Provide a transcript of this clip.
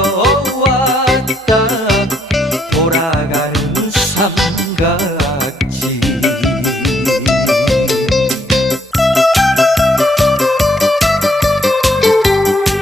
oh.